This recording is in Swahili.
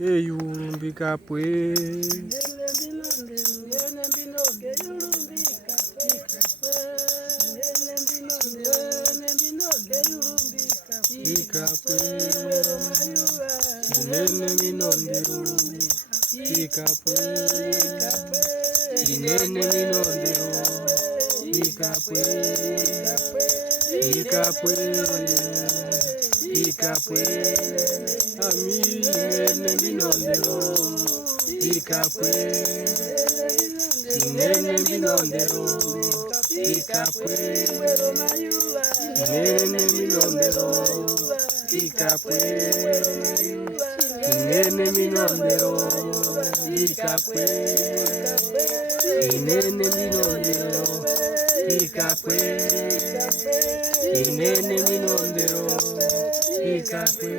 eyurumbika pwe ikapwe inene minondero ikapwe inene minondero ikapwe ikapwe ikapwe ami inene minondero ikapwe inene minondero ikapwe inene minondero ikapwe inene minondero ikapwe inene minondero ikapwe inene minondero ikapwe